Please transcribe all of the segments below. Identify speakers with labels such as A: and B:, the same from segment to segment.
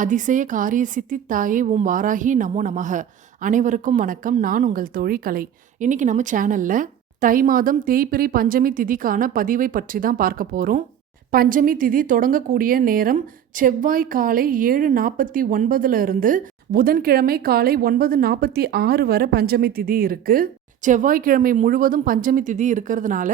A: அதிசய காரிய சித்தி தாயே உம் வாராகி நமோ நமக. அனைவருக்கும் வணக்கம். நான் உங்கள் தோழி கலை இன்னைக்கு நம்ம சேனல்ல தை மாதம் தேய்பிரி பஞ்சமி திதிக்கான பதிவை பற்றி தான் பார்க்க போகிறோம் பஞ்சமி திதி தொடங்கக்கூடிய நேரம் செவ்வாய் காலை ஏழு நாற்பத்தி ஒன்பதுல இருந்து புதன்கிழமை காலை ஒன்பது நாற்பத்தி ஆறு வரை பஞ்சமி திதி இருக்கு. செவ்வாய்க்கிழமை முழுவதும் பஞ்சமி திதி இருக்கிறதுனால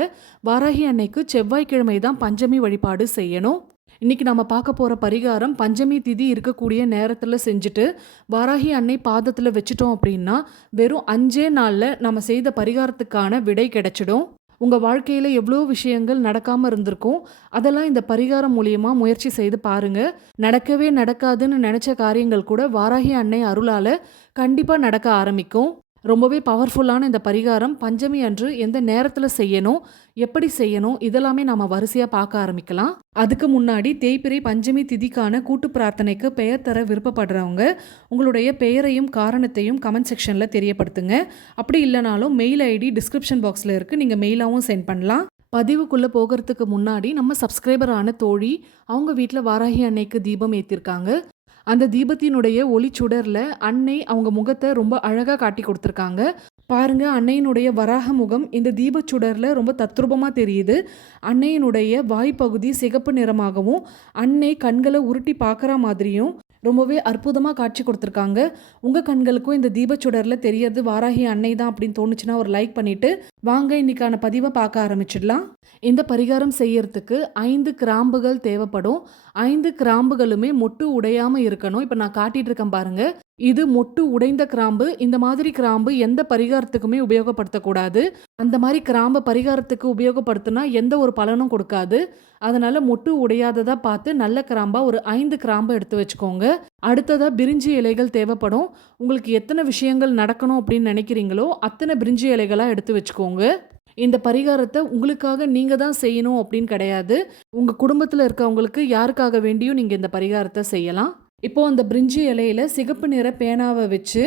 A: வாராகி அன்னைக்கு செவ்வாய்க்கிழமை தான் பஞ்சமி வழிபாடு செய்யணும். இன்னைக்கு நம்ம பார்க்க போகிற பரிகாரம் பஞ்சமி திதி இருக்கக்கூடிய நேரத்தில் செஞ்சுட்டு வாராகி அன்னை பாதத்தில் வச்சுட்டோம் அப்படின்னா வெறும் அஞ்சே நாளில் நம்ம செய்த பரிகாரத்துக்கான விடை கிடைச்சிடும். உங்கள் வாழ்க்கையில் எவ்வளோ விஷயங்கள் நடக்காமல் இருந்திருக்கும். அதெல்லாம் இந்த பரிகாரம் மூலியமாக முயற்சி செய்து பாருங்க. நடக்கவே நடக்காதுன்னு நினச்ச காரியங்கள் கூட வாராகி அன்னை அருளால் கண்டிப்பாக நடக்க ஆரம்பிக்கும். ரொம்பவே பவர்ஃபுல்லான இந்த பரிகாரம். பஞ்சமி அன்று எந்த நேரத்தில் செய்யணும் எப்படி செய்யணும் இதெல்லாமே நாம் வரிசையாக பார்க்க ஆரம்பிக்கலாம். அதுக்கு முன்னாடி தேய்பிரை பஞ்சமி திதிக்கான கூட்டு பிரார்த்தனைக்கு பெயர் தர விருப்பப்படுறவங்க உங்களுடைய பெயரையும் காரணத்தையும் கமெண்ட் செக்ஷனில் தெரியப்படுத்துங்க. அப்படி இல்லைனாலும் மெயில் ஐடி டிஸ்கிரிப்ஷன் பாக்ஸில் இருக்குது நீங்கள் மெயிலாகவும் சென்ட் பண்ணலாம். பதிவுக்குள்ளே போகிறதுக்கு முன்னாடி நம்ம சப்ஸ்கிரைபரான தோழி அவங்க வீட்டில் வாராகி அன்னைக்கு தீபம் ஏற்றிருக்காங்க அந்த தீபத்தினுடைய ஒளிச்சுடரில் அன்னை அவங்க முகத்தை ரொம்ப அழகாக காட்டி கொடுத்துருக்காங்க. பாருங்க அன்னையினுடைய வராக முகம் இந்த தீபச்சுடரில் ரொம்ப தத்ரூபமாக தெரியுது. அன்னையினுடைய வாய்ப்பகுதி சிகப்பு நிறமாகவும் அன்னை கண்களை உருட்டி பார்க்குற மாதிரியும் ரொம்பவே அற்புதமாக காட்சி கொடுத்துருக்காங்க. உங்கள் கண்களுக்கும் இந்த தீபச்சுடரில் தெரியறது வாராகி அன்னை தான் அப்படின்னு தோணுச்சுன்னா ஒரு லைக் பண்ணிவிட்டு வாங்க இன்னைக்கான பதிவை பார்க்க ஆரம்பிச்சிடலாம். இந்த பரிகாரம் செய்யறதுக்கு ஐந்து கிராம்புகள் தேவைப்படும். ஐந்து கிராம்புகளுமே மொட்டு உடையாமல் இருக்கணும். இப்போ நான் காட்டிட்டு இருக்கேன் பாருங்க. இது மொட்டு உடைந்த கிராம்பு. இந்த மாதிரி கிராம்பு எந்த பரிகாரத்துக்குமே உபயோகப்படுத்தக்கூடாது. அந்த மாதிரி கிராம்பை பரிகாரத்துக்கு உபயோகப்படுத்தினா எந்த ஒரு பலனும் கொடுக்காது. அதனால மொட்டு உடையாததா பார்த்து நல்ல கிராம்பா ஒரு ஐந்து கிராம்பை எடுத்து வச்சுக்கோங்க. அடுத்ததாக பிரிஞ்சி இலைகள் தேவைப்படும். உங்களுக்கு எத்தனை விஷயங்கள் நடக்கணும் அப்படின்னு நினைக்கிறீங்களோ அத்தனை பிரிஞ்சி இலைகளாக எடுத்து வச்சுக்கோங்க. இந்த பரிகாரத்தை உங்களுக்காக நீங்கள் தான் செய்யணும் அப்படின்னு கிடையாது. உங்கள் குடும்பத்தில் இருக்கவங்களுக்கு யாருக்காக வேண்டியும் நீங்கள் இந்த பரிகாரத்தை செய்யலாம். இப்போது அந்த பிரிஞ்சி இலையில் சிகப்பு நிற பேனாவை வச்சு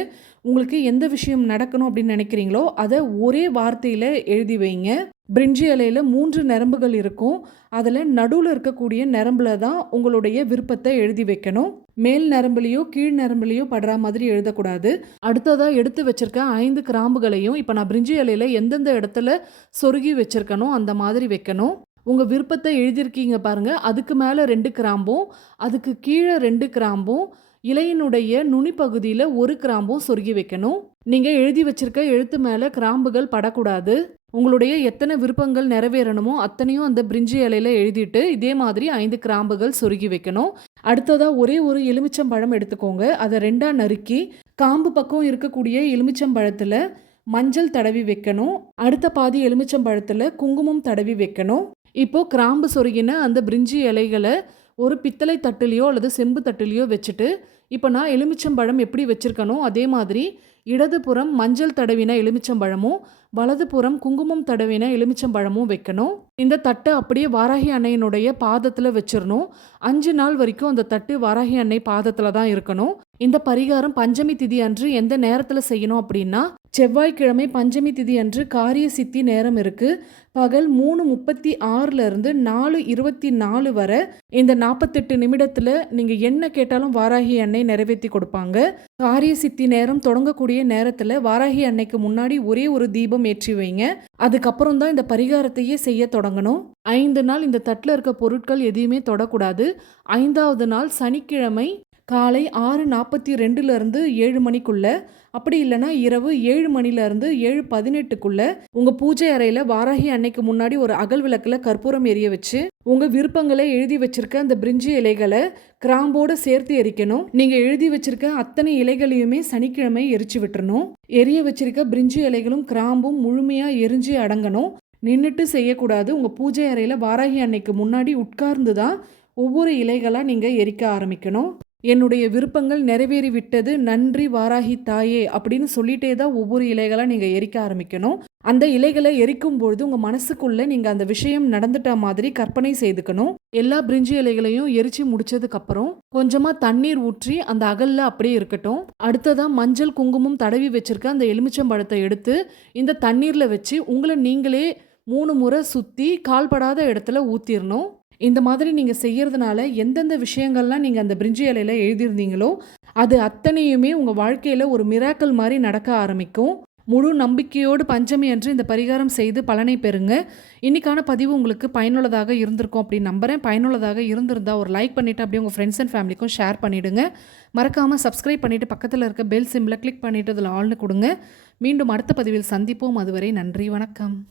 A: உங்களுக்கு எந்த விஷயம் நடக்கணும் அப்படின்னு நினைக்கிறீங்களோ அதை ஒரே வார்த்தையில் எழுதி வைங்க. பிரிஞ்சி அலையில் மூன்று நரம்புகள் இருக்கும். அதில் நடுவில் இருக்கக்கூடிய நரம்பில் தான் உங்களுடைய விருப்பத்தை எழுதி வைக்கணும். மேல் நரம்புலேயோ கீழ் நரம்புலேயோ படுற மாதிரி எழுதக்கூடாது. அடுத்ததாக எடுத்து வச்சுருக்க ஐந்து கிராம்புகளையும் இப்போ நான் பிரிஞ்சி அலையில் எந்தெந்த இடத்துல சொருகி வச்சுருக்கனோ அந்த மாதிரி வைக்கணும். உங்கள் விருப்பத்தை எழுதியிருக்கீங்க பாருங்கள் அதுக்கு மேலே ரெண்டு கிராம்பும் அதுக்கு கீழே ரெண்டு கிராம்பும் இலையினுடைய நுனி பகுதியில் ஒரு கிராம்பும் சொருகி வைக்கணும். நீங்கள் எழுதி வச்சிருக்க எழுத்து மேலே கிராம்புகள் படக்கூடாது. உங்களுடைய எத்தனை விருப்பங்கள் நிறைவேறணுமோ அத்தனையும் அந்த பிரிஞ்சி இலையில எழுதிட்டு இதே மாதிரி ஐந்து கிராம்புகள் சொருகி வைக்கணும். அடுத்ததாக ஒரே ஒரு எலுமிச்சம்பழம் எடுத்துக்கோங்க. அதை ரெண்டாக நறுக்கி காம்பு பக்கம் இருக்கக்கூடிய எலுமிச்சம்பழத்தில் மஞ்சள் தடவி வைக்கணும். அடுத்த பாதி எலுமிச்சம்பழத்தில் குங்குமம் தடவி வைக்கணும். இப்போ கிராம்பு சொருகின அந்த பிரிஞ்சி இலைகளை ஒரு பித்தளை தட்டுலேயோ அல்லது செம்பு தட்டுலேயோ வச்சுட்டு இப்போ நான் எலுமிச்சம்பழம் எப்படி வச்சுருக்கனோ அதே மாதிரி இடதுபுறம் மஞ்சள் தடவின எலுமிச்சம்பழமும் வலதுபுறம் குங்குமம் தடவின எலுமிச்சம்பழமும் வைக்கணும். இந்த தட்டை அப்படியே வாராகி அன்னையினுடைய பாதத்தில் வச்சிடணும் அஞ்சு நாள் வரைக்கும் அந்த தட்டு வாராகி அன்னை பாதத்தில் தான் இருக்கணும். இந்த பரிகாரம் பஞ்சமி திதி அன்று எந்த நேரத்தில் செய்யணும் அப்படின்னா செவ்வாய்க்கிழமை பஞ்சமி திதி அன்று காரிய சித்தி நேரம் இருக்கு. பகல் மூணு முப்பத்தி ஆறுல இருந்து நாலு இருபத்தி நாலு வரை இந்த நாற்பத்தெட்டு நிமிடத்துல நீங்க என்ன கேட்டாலும் வாராகி அன்னை நிறைவேற்றி கொடுப்பாங்க. காரிய சித்தி நேரம் தொடங்கக்கூடிய நேரத்துல வாராகி அன்னைக்கு முன்னாடி ஒரே ஒரு தீபம் ஏற்றி வைங்க. அதுக்கப்புறம் தான் இந்த பரிகாரத்தையே செய்ய தொடங்கணும். ஐந்து நாள் இந்த தட்டில் இருக்க பொருட்கள் எதையுமே தொடக்கூடாது. ஐந்தாவது நாள் சனிக்கிழமை காலை ஆறு நாற்பத்தி ரெண்டுலேருந்து ஏழு மணிக்குள்ள அப்படி இல்லைன்னா இரவு ஏழு மணிலேருந்து ஏழு பதினெட்டுக்குள்ள உங்கள் பூஜை அறையில் வாராகி அன்னைக்கு முன்னாடி ஒரு அகல் விளக்கில் கற்பூரம் எரிய வச்சு உங்கள் விருப்பங்களை எழுதி வச்சிருக்க அந்த பிரிஞ்சி இலைகளை கிராம்போடு சேர்த்து எரிக்கணும். நீங்கள் எழுதி வச்சிருக்க அத்தனை இலைகளையுமே சனிக்கிழமை எரிச்சு விட்டுறணும். எரிய வச்சிருக்க பிரிஞ்சி இலைகளும் கிராம்பும் முழுமையாக எரிஞ்சு அடங்கணும். நின்றுட்டு செய்யக்கூடாது. உங்கள் பூஜை அறையில் வாராகி அன்னைக்கு முன்னாடி உட்கார்ந்து தான் ஒவ்வொரு இலைகளாக நீங்கள் எரிக்க ஆரம்பிக்கணும். என்னுடைய விருப்பங்கள் நிறைவேறி விட்டது நன்றி வாராகி தாயே அப்படின்னு சொல்லிட்டே தான் ஒவ்வொரு இலைகளாக நீங்கள் எரிக்க ஆரம்பிக்கணும். அந்த இலைகளை எரிக்கும் பொழுது உங்கள் மனசுக்குள்ளே நீங்கள் அந்த விஷயம் நடந்துட்ட மாதிரி கற்பனை செய்துக்கணும். எல்லா பிரிஞ்சி இலைகளையும் எரிச்சு முடிச்சதுக்கப்புறம் கொஞ்சமாக தண்ணீர் ஊற்றி அந்த அகலில் அப்படியே இருக்கட்டும். அடுத்ததாக மஞ்சள் குங்குமம் தடவி வச்சிருக்க அந்த எலுமிச்சம்பழத்தை எடுத்து இந்த தண்ணீரில் வச்சு உங்களை நீங்களே மூணு முறை சுற்றி கால்படாத இடத்துல ஊற்றிடணும் இந்த மாதிரி நீங்கள் செய்கிறதுனால எந்தெந்த விஷயங்கள்லாம் நீங்கள் அந்த பிரிஞ்சி இலையில் எழுதியிருந்தீங்களோ அது அத்தனையுமே உங்கள் வாழ்க்கையில் ஒரு மிராக்கல் மாதிரி நடக்க ஆரம்பிக்கும். முழு நம்பிக்கையோடு பஞ்சமி அன்று இந்த பரிகாரம் செய்து பலனை பெறுங்க. இன்னைக்கான பதிவு உங்களுக்கு பயனுள்ளதாக இருந்திருக்கும் அப்படின்னு நம்புறேன். பயனுள்ளதாக இருந்திருந்தா ஒரு லைக் பண்ணிவிட்டு அப்படியே உங்கள் ஃப்ரெண்ட்ஸ் அண்ட் ஃபேமிலிக்கும் ஷேர் பண்ணிவிடுங்க மறக்காமல் சப்ஸ்கிரைப் பண்ணிவிட்டு பக்கத்தில் இருக்க பெல் சிம்மில் கிளிக் பண்ணிவிட்டு அதில் ஆள்னு கொடுங்க. மீண்டும் அடுத்த பதிவில் சந்திப்போம். அதுவரை நன்றி வணக்கம்.